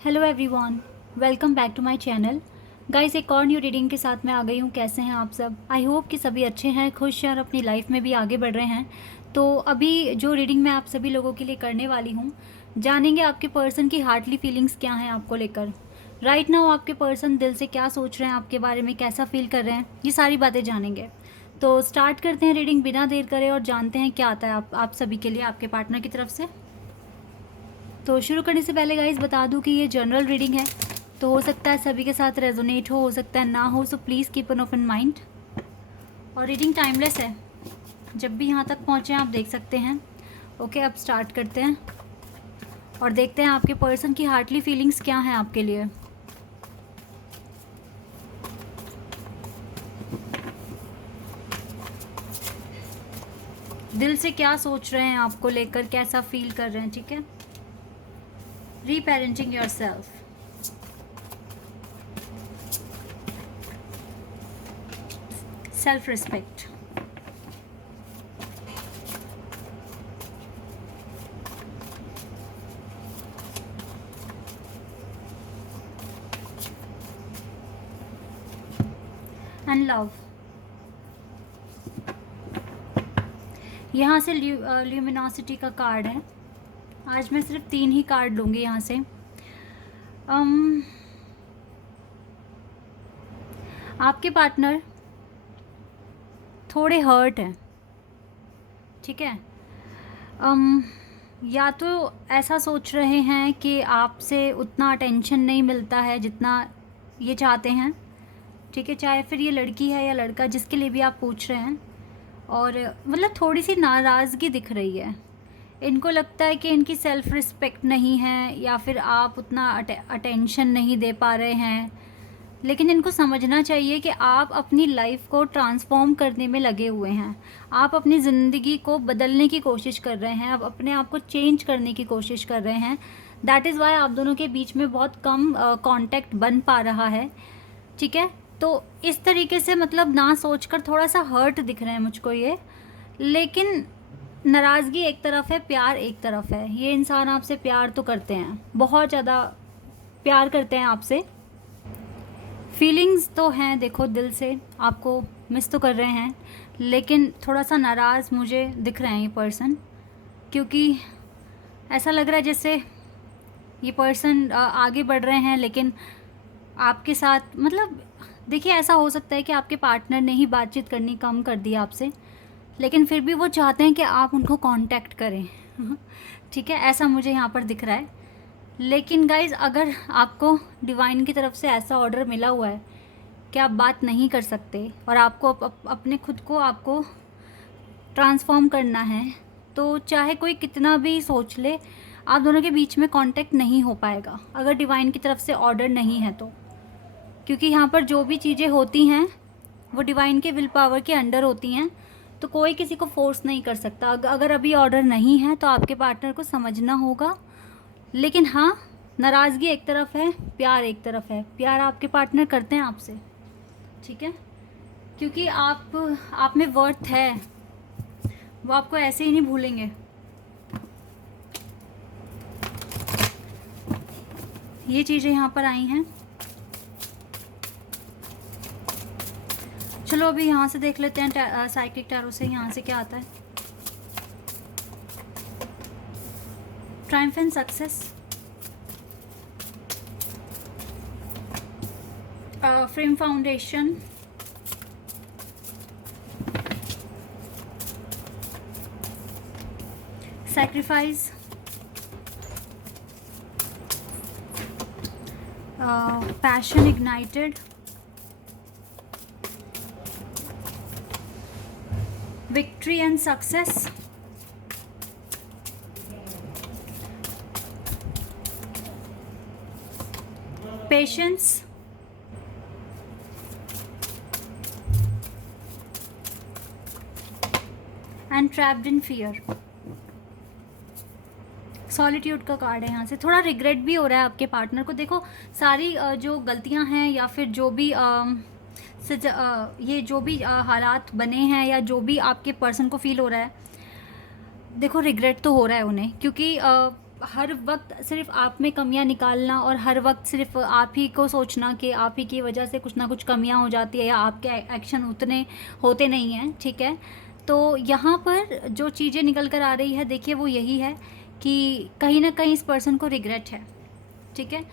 Hello everyone, welcome back to my channel. Guys, एक और new reading के साथ मैं आ गई हूँ। कैसे हैं आप सब? आई होप कि सभी अच्छे हैं, खुश हैं और अपनी लाइफ में भी आगे बढ़ रहे हैं। तो अभी जो रीडिंग मैं आप सभी लोगों के लिए करने वाली हूँ, जानेंगे आपके पर्सन की हार्टली फीलिंग्स क्या हैं आपको लेकर। राइट नाउ आपके पर्सन दिल से क्या सोच रहे हैं आपके बारे में, कैसा फील कर रहे हैं, ये सारी बातें जानेंगे। तो स्टार्ट करते हैं रीडिंग बिना देर करे और जानते हैं क्या आता है आप सभी के लिए आपके पार्टनर की तरफ से। तो शुरू करने से पहले गाइस बता दूं कि ये जनरल रीडिंग है, तो हो सकता है सभी के साथ रेजोनेट हो सकता है ना हो, so please keep an open mind. और रीडिंग टाइमलेस है, जब भी यहाँ तक पहुँचे आप देख सकते हैं। ओके, अब स्टार्ट करते हैं और देखते हैं आपके पर्सन की हार्टली फीलिंग्स क्या हैं आपके लिए। दिल से क्या सोच रहे हैं आपको लेकर, कैसा फील कर रहे हैं। ठीक है, reparenting yourself, self respect, and love. यहाँ से ल्यूमिनोसिटी का कार्ड है। आज मैं सिर्फ 3 ही कार्ड लूँगी यहाँ से। आपके पार्टनर थोड़े हर्ट हैं, ठीक है। या तो ऐसा सोच रहे हैं कि आपसे उतना अटेंशन नहीं मिलता है जितना ये चाहते हैं, ठीक है। चाहे फिर ये लड़की है या लड़का, जिसके लिए भी आप पूछ रहे हैं। और मतलब थोड़ी सी नाराज़गी दिख रही है। इनको लगता है कि इनकी सेल्फ़ रिस्पेक्ट नहीं है, या फिर आप उतना अटेंशन नहीं दे पा रहे हैं। लेकिन इनको समझना चाहिए कि आप अपनी लाइफ को ट्रांसफॉर्म करने में लगे हुए हैं। आप अपनी ज़िंदगी को बदलने की कोशिश कर रहे हैं, आप अपने आप को चेंज करने की कोशिश कर रहे हैं। दैट इज़ वाई आप दोनों के बीच में बहुत कम कांटेक्ट बन पा रहा है, ठीक है। तो इस तरीके से मतलब ना सोचकर थोड़ा सा हर्ट दिख रहे हैं मुझको ये। लेकिन नाराज़गी एक तरफ है, प्यार एक तरफ है। ये इंसान आपसे प्यार तो करते हैं, बहुत ज़्यादा प्यार करते हैं आपसे। फीलिंग्स तो हैं, देखो दिल से आपको मिस तो कर रहे हैं, लेकिन थोड़ा सा नाराज़ मुझे दिख रहे हैं ये पर्सन। क्योंकि ऐसा लग रहा है जैसे ये पर्सन आगे बढ़ रहे हैं, लेकिन आपके साथ मतलब देखिए, ऐसा हो सकता है कि आपके पार्टनर ने ही बातचीत करनी कम कर दी आपसे, लेकिन फिर भी वो चाहते हैं कि आप उनको कांटेक्ट करें ठीक है, ऐसा मुझे यहाँ पर दिख रहा है। लेकिन गाइज़, अगर आपको डिवाइन की तरफ से ऐसा ऑर्डर मिला हुआ है कि आप बात नहीं कर सकते और आपको अपने खुद को आपको ट्रांसफॉर्म करना है, तो चाहे कोई कितना भी सोच ले, आप दोनों के बीच में कांटेक्ट नहीं हो पाएगा अगर डिवाइन की तरफ से ऑर्डर नहीं है तो। क्योंकि यहाँ पर जो भी चीज़ें होती हैं वो डिवाइन के विल पावर के अंडर होती हैं, तो कोई किसी को फोर्स नहीं कर सकता। अगर अभी ऑर्डर नहीं है तो आपके पार्टनर को समझना होगा। लेकिन हाँ, नाराज़गी एक तरफ है, प्यार एक तरफ है। प्यार आपके पार्टनर करते हैं आपसे, ठीक है, क्योंकि आप में वर्थ है, वो आपको ऐसे ही नहीं भूलेंगे। ये चीज़ें यहाँ पर आई हैं। चलो अभी यहाँ से देख लेते हैं साइकिक टैरो से यहाँ से क्या आता है। Triumph and success, frame foundation, sacrifice, passion ignited, victory and success, patience, and trapped in fear। Solitude का कार्ड है। यहाँ से थोड़ा रिग्रेट भी हो रहा है आपके पार्टनर को। देखो, सारी जो गलतियाँ हैं या फिर जो भी ये जो भी हालात बने हैं या जो भी आपके पर्सन को फील हो रहा है, देखो रिग्रेट तो हो रहा है उन्हें, क्योंकि हर वक्त सिर्फ आप में कमियां निकालना और हर वक्त सिर्फ आप ही को सोचना कि आप ही की वजह से कुछ ना कुछ कमियां हो जाती है या आपके एक्शन उतने होते नहीं हैं, ठीक है। तो यहाँ पर जो चीज़ें निकल कर आ रही है, देखिए वो यही है कि कहीं ना कहीं इस पर्सन को रिग्रेट है, ठीक है।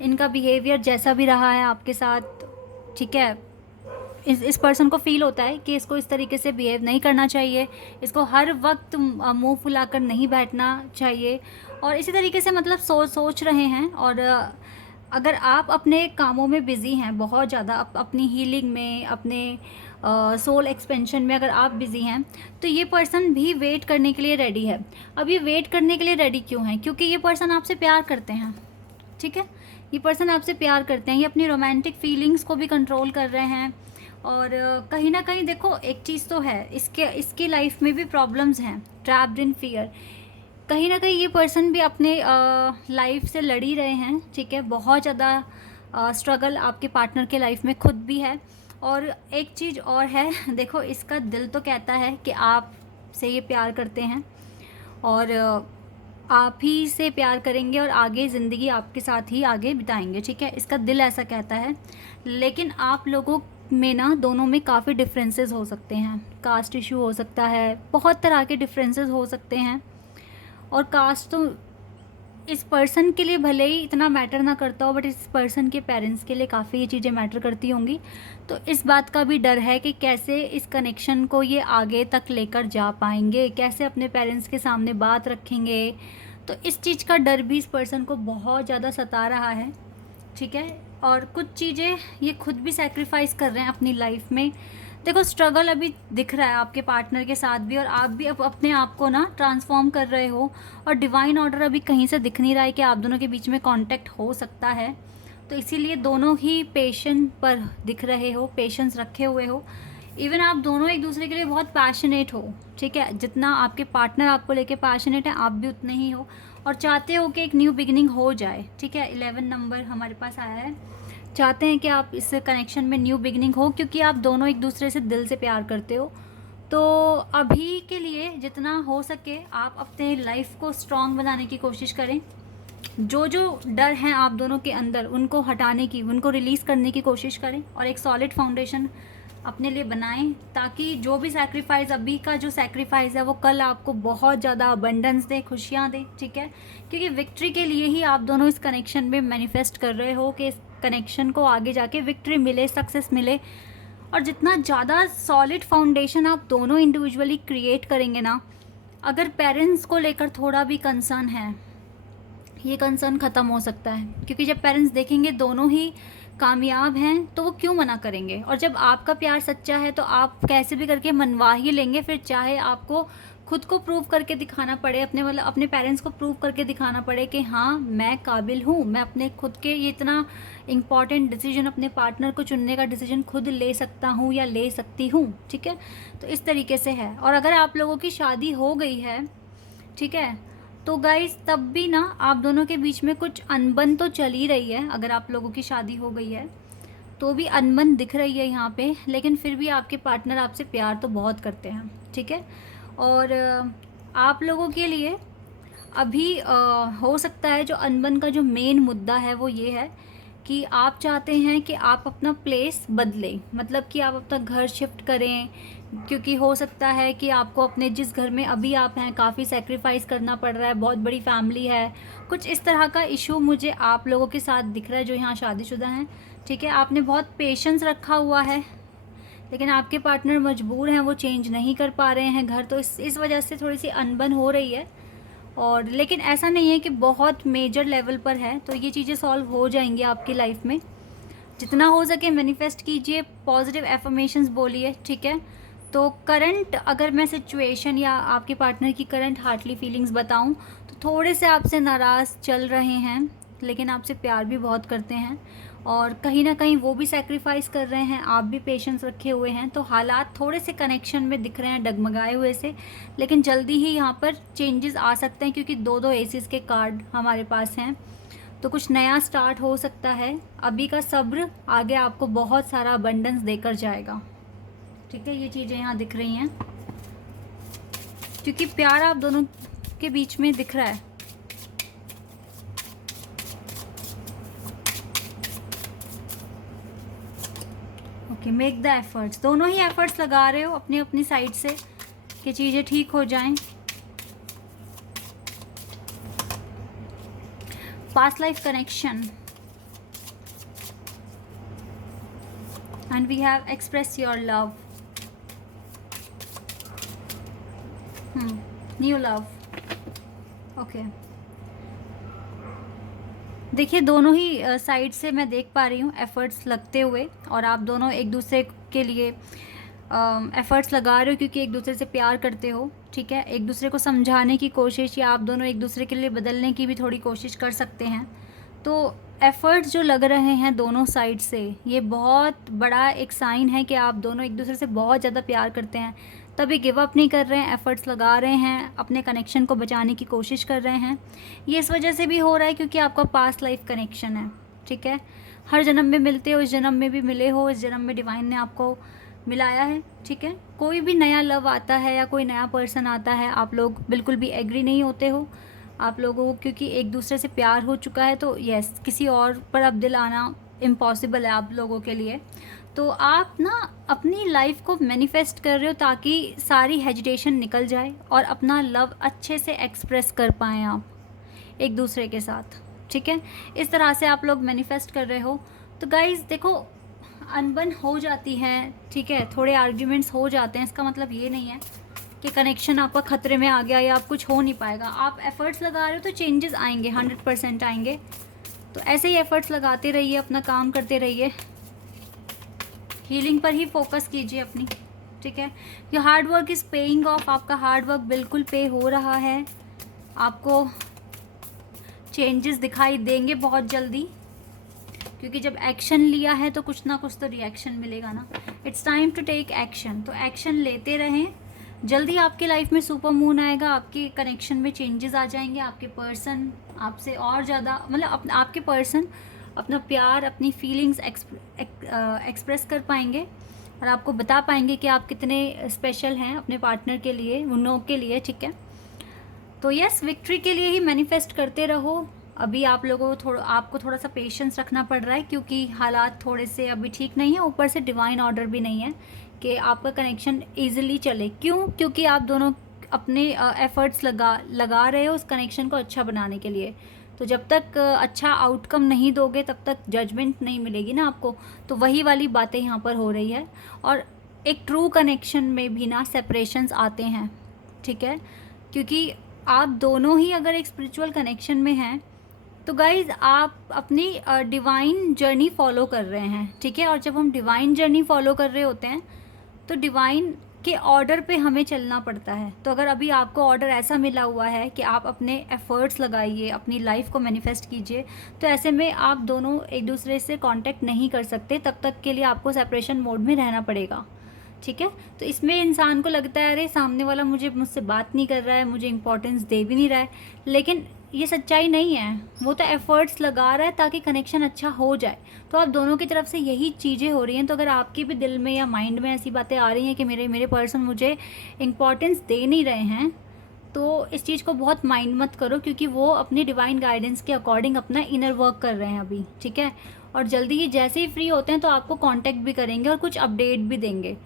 इनका बिहेवियर जैसा भी रहा है आपके साथ, ठीक है, इस पर्सन को फील होता है कि इसको इस तरीके से बिहेव नहीं करना चाहिए, इसको हर वक्त मुंह फुलाकर नहीं बैठना चाहिए, और इसी तरीके से मतलब सोच रहे हैं। और अगर आप अपने कामों में बिज़ी हैं बहुत ज़्यादा, अपनी हीलिंग में, अपने सोल एक्सपेंशन में अगर आप बिज़ी हैं, तो ये पर्सन भी वेट करने के लिए रेडी है। अब ये वेट करने के लिए रेडी क्यों है? क्योंकि ये पर्सन आपसे प्यार करते हैं, ठीक है। ये पर्सन आपसे प्यार करते हैं, ये अपनी रोमांटिक फीलिंग्स को भी कंट्रोल कर रहे हैं। और कहीं ना कहीं देखो एक चीज़ तो है, इसकी लाइफ में भी प्रॉब्लम्स हैं, ट्रैप्ड इन फियर। कहीं ना कहीं ये पर्सन भी अपने लाइफ से लड़ ही रहे हैं, ठीक है। बहुत ज़्यादा स्ट्रगल आपके पार्टनर के लाइफ में खुद भी है। और एक चीज़ और है, देखो इसका दिल तो कहता है कि आप से ये प्यार करते हैं और आप ही से प्यार करेंगे और आगे ज़िंदगी आपके साथ ही आगे बिताएंगे, ठीक है। इसका दिल ऐसा कहता है, लेकिन आप लोगों में ना दोनों में काफ़ी डिफरेंसेस हो सकते हैं। कास्ट इशू हो सकता है, बहुत तरह के डिफरेंसेस हो सकते हैं। और कास्ट तो इस पर्सन के लिए भले ही इतना मैटर ना करता हो, बट इस पर्सन के पेरेंट्स के लिए काफ़ी ये चीज़ें मैटर करती होंगी। तो इस बात का भी डर है कि कैसे इस कनेक्शन को ये आगे तक लेकर जा पाएंगे, कैसे अपने पेरेंट्स के सामने बात रखेंगे। तो इस चीज़ का डर भी इस पर्सन को बहुत ज़्यादा सता रहा है, ठीक है। और कुछ चीज़ें ये खुद भी सैक्रिफाइस कर रहे हैं अपनी लाइफ में। देखो स्ट्रगल अभी दिख रहा है आपके पार्टनर के साथ भी, और आप भी अपने आप को ना ट्रांसफॉर्म कर रहे हो, और डिवाइन ऑर्डर अभी कहीं से दिख नहीं रहा है कि आप दोनों के बीच में कांटेक्ट हो सकता है। तो इसीलिए दोनों ही पेशेंस पर दिख रहे हो, पेशेंस रखे हुए हो। इवन आप दोनों एक दूसरे के लिए बहुत पैशनेट हो, ठीक है। जितना आपके पार्टनर आपको लेके पैशनेट है, आप भी उतने ही हो, और चाहते हो कि एक न्यू बिगिनिंग हो जाए, ठीक है। 11 नंबर हमारे पास आया है, चाहते हैं कि आप इस कनेक्शन में न्यू बिगिनिंग हो, क्योंकि आप दोनों एक दूसरे से दिल से प्यार करते हो। तो अभी के लिए जितना हो सके आप अपने लाइफ को स्ट्रॉन्ग बनाने की कोशिश करें। जो जो डर हैं आप दोनों के अंदर, उनको हटाने की, उनको रिलीज़ करने की कोशिश करें, और एक सॉलिड फाउंडेशन अपने लिए बनाएं, ताकि जो भी सैक्रिफाइस, अभी का जो सैक्रिफाइस है वो कल आपको बहुत ज़्यादा अबंडेंस दे, खुशियाँ दे, ठीक है। क्योंकि विक्ट्री के लिए ही आप दोनों इस कनेक्शन में मैनिफेस्ट कर रहे हो कि इस कनेक्शन को आगे जाके विक्ट्री मिले, सक्सेस मिले। और जितना ज़्यादा सॉलिड फाउंडेशन आप दोनों इंडिविजुअली क्रिएट करेंगे ना, अगर पेरेंट्स को लेकर थोड़ा भी कंसर्न है, ये कंसर्न ख़त्म हो सकता है। क्योंकि जब पेरेंट्स देखेंगे दोनों ही कामयाब हैं, तो वो क्यों मना करेंगे। और जब आपका प्यार सच्चा है तो आप कैसे भी करके मनवा ही लेंगे, फिर चाहे आपको खुद को प्रूव करके दिखाना पड़े, अपने पेरेंट्स को प्रूव करके दिखाना पड़े कि हाँ मैं काबिल हूँ, मैं अपने खुद के ये इतना इम्पॉर्टेंट डिसीजन, अपने पार्टनर को चुनने का डिसीजन खुद ले सकता हूँ या ले सकती हूँ, ठीक है। तो इस तरीके से है। और अगर आप लोगों की शादी हो गई है, ठीक है, तो गाइस तब भी ना आप दोनों के बीच में कुछ अनबन तो चल ही रही है। अगर आप लोगों की शादी हो गई है तो भी अनबन दिख रही है यहाँ पे, लेकिन फिर भी आपके पार्टनर आपसे प्यार तो बहुत करते हैं, ठीक है। और आप लोगों के लिए अभी हो सकता है जो अनबन का जो मेन मुद्दा है वो ये है कि आप चाहते हैं कि आप अपना प्लेस बदलें, मतलब कि आप अपना घर शिफ्ट करें। क्योंकि हो सकता है कि आपको अपने जिस घर में अभी आप हैं काफ़ी सेक्रीफाइस करना पड़ रहा है, बहुत बड़ी फैमिली है, कुछ इस तरह का इशू मुझे आप लोगों के साथ दिख रहा है जो यहाँ शादीशुदा हैं, ठीक है। आपने बहुत पेशेंस रखा हुआ है, लेकिन आपके पार्टनर मजबूर हैं, वो चेंज नहीं कर पा रहे हैं घर, तो इस वजह से थोड़ी सी अनबन हो रही है। और लेकिन ऐसा नहीं है कि बहुत मेजर लेवल पर है, तो ये चीज़ें सॉल्व हो जाएंगी आपकी लाइफ में। जितना हो सके मैनिफेस्ट कीजिए, पॉजिटिव एफर्मेशंस बोलिए, ठीक है। तो करंट अगर मैं सिचुएशन या आपके पार्टनर की करंट हार्टली फीलिंग्स बताऊं, तो थोड़े से आपसे नाराज़ चल रहे हैं, लेकिन आपसे प्यार भी बहुत करते हैं, और कहीं ना कहीं वो भी सैक्रिफाइस कर रहे हैं, आप भी पेशेंस रखे हुए हैं। तो हालात थोड़े से कनेक्शन में दिख रहे हैं डगमगाए हुए से, लेकिन जल्दी ही यहाँ पर चेंजेस आ सकते हैं, क्योंकि दो एसेस के कार्ड हमारे पास हैं। तो कुछ नया स्टार्ट हो सकता है। अभी का सब्र आगे आपको बहुत सारा अबंडेंस देकर जाएगा, ठीक है। ये चीज़ें यहाँ दिख रही हैं, क्योंकि प्यार आप दोनों के बीच में दिख रहा है, ओके, मेक द एफर्ट्स, दोनों ही एफर्ट्स लगा रहे हो अपनी अपनी साइड से कि चीज़ें ठीक हो जाएं। Past life connection and we have express your love, new love. Okay, देखिए दोनों ही साइड से मैं देख पा रही हूँ एफ़र्ट्स लगते हुए, और आप दोनों एक दूसरे के लिए एफ़र्ट्स लगा रहे हो क्योंकि एक दूसरे से प्यार करते हो, ठीक है। एक दूसरे को समझाने की कोशिश, या आप दोनों एक दूसरे के लिए बदलने की भी थोड़ी कोशिश कर सकते हैं। तो एफ़र्ट्स जो लग रहे हैं दोनों साइड से, ये बहुत बड़ा एक साइन है कि आप दोनों एक दूसरे से बहुत ज़्यादा प्यार करते हैं, तभी गिव अप नहीं कर रहे हैं, एफ़र्ट्स लगा रहे हैं, अपने कनेक्शन को बचाने की कोशिश कर रहे हैं। ये इस वजह से भी हो रहा है क्योंकि आपका पास्ट लाइफ कनेक्शन है, ठीक है। हर जन्म में मिलते हो, इस जन्म में भी मिले हो, इस जन्म में डिवाइन ने आपको मिलाया है, ठीक है। कोई भी नया लव आता है या कोई नया पर्सन आता है, आप लोग बिल्कुल भी एग्री नहीं होते हो आप लोगों को, क्योंकि एक दूसरे से प्यार हो चुका है। तो यस, किसी और पर अब दिल आना इम्पॉसिबल है आप लोगों के लिए। तो आप ना अपनी लाइफ को मैनिफेस्ट कर रहे हो ताकि सारी हेजिटेशन निकल जाए और अपना लव अच्छे से एक्सप्रेस कर पाएँ आप एक दूसरे के साथ, ठीक है। इस तरह से आप लोग मैनिफेस्ट कर रहे हो। तो गाइज़ देखो, अनबन हो जाती है, ठीक है, थोड़े आर्ग्यूमेंट्स हो जाते हैं, इसका मतलब ये नहीं है कि कनेक्शन आपका ख़तरे में आ गया या आप कुछ हो नहीं पाएगा। आप एफ़र्ट्स लगा रहे हो तो चेंजेस आएंगे, 100% आएंगे। तो ऐसे ही एफ़र्ट्स लगाते रहिए, अपना काम करते रहिए, हीलिंग पर ही फोकस कीजिए अपनी, ठीक है। Your hard work is paying off, आपका हार्ड वर्क बिल्कुल पे हो रहा है, आपको चेंजेस दिखाई देंगे बहुत जल्दी, क्योंकि जब एक्शन लिया है तो कुछ ना कुछ तो रिएक्शन मिलेगा ना। It's time to take action, तो एक्शन लेते रहें। जल्दी आपकी लाइफ में सुपर मून आएगा, आपके कनेक्शन में चेंजेस आ जाएंगे, आपके पर्सन आपसे और ज़्यादा, मतलब आपके पर्सन अपना प्यार, अपनी फीलिंग्स एक्सप्रेस कर पाएंगे और आपको बता पाएंगे कि आप कितने स्पेशल हैं अपने पार्टनर के लिए, उन लोगों के लिए, ठीक है। तो यस, विक्ट्री के लिए ही मैनिफेस्ट करते रहो। अभी आप लोगों को आपको थोड़ा सा पेशेंस रखना पड़ रहा है क्योंकि हालात थोड़े से अभी ठीक नहीं है, ऊपर से डिवाइन ऑर्डर भी नहीं है कि आपका कनेक्शन ईजिली चले। क्यों? क्योंकि आप दोनों अपने एफ़र्ट्स लगा रहे हो उस कनेक्शन को अच्छा बनाने के लिए। तो जब तक अच्छा आउटकम नहीं दोगे तब तक जजमेंट नहीं मिलेगी ना आपको। तो वही वाली बातें यहाँ पर हो रही है। और एक ट्रू कनेक्शन में भी ना सेपरेशंस आते हैं, ठीक है, क्योंकि आप दोनों ही अगर एक स्पिरिचुअल कनेक्शन में हैं तो गाइज़ आप अपनी डिवाइन जर्नी फॉलो कर रहे हैं, ठीक है। और जब हम डिवाइन जर्नी फॉलो कर रहे होते हैं तो डिवाइन के ऑर्डर पे हमें चलना पड़ता है। तो अगर अभी आपको ऑर्डर ऐसा मिला हुआ है कि आप अपने एफ़र्ट्स लगाइए, अपनी लाइफ को मैनिफेस्ट कीजिए, तो ऐसे में आप दोनों एक दूसरे से कांटेक्ट नहीं कर सकते, तब तक के लिए आपको सेपरेशन मोड में रहना पड़ेगा, ठीक है। तो इसमें इंसान को लगता है अरे सामने वाला मुझसे बात नहीं कर रहा है, मुझे इंपॉर्टेंस दे भी नहीं रहा है, लेकिन ये सच्चाई नहीं है। वो तो एफ़र्ट्स लगा रहा है ताकि कनेक्शन अच्छा हो जाए। तो आप दोनों की तरफ से यही चीज़ें हो रही हैं। तो अगर आपके भी दिल में या माइंड में ऐसी बातें आ रही हैं कि मेरे पर्सन मुझे इंपॉर्टेंस दे नहीं रहे हैं, तो इस चीज़ को बहुत माइंड मत करो, क्योंकि वो अपनी डिवाइन गाइडेंस के अकॉर्डिंग अपना इनर वर्क कर रहे हैं अभी, ठीक है। और जल्दी ही जैसे ही फ्री होते हैं तो आपको कॉन्टैक्ट भी करेंगे और कुछ अपडेट भी देंगे।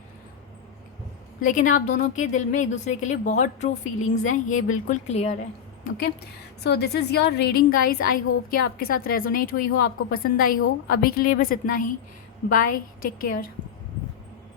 लेकिन आप दोनों के दिल में एक दूसरे के लिए बहुत ट्रू फीलिंग्स हैं, ये बिल्कुल क्लियर है। Okay, so this is your reading guys. I hope कि आपके साथ रेजोनेट हुई हो, आपको पसंद आई हो। अभी के लिए बस इतना ही। Bye, take care.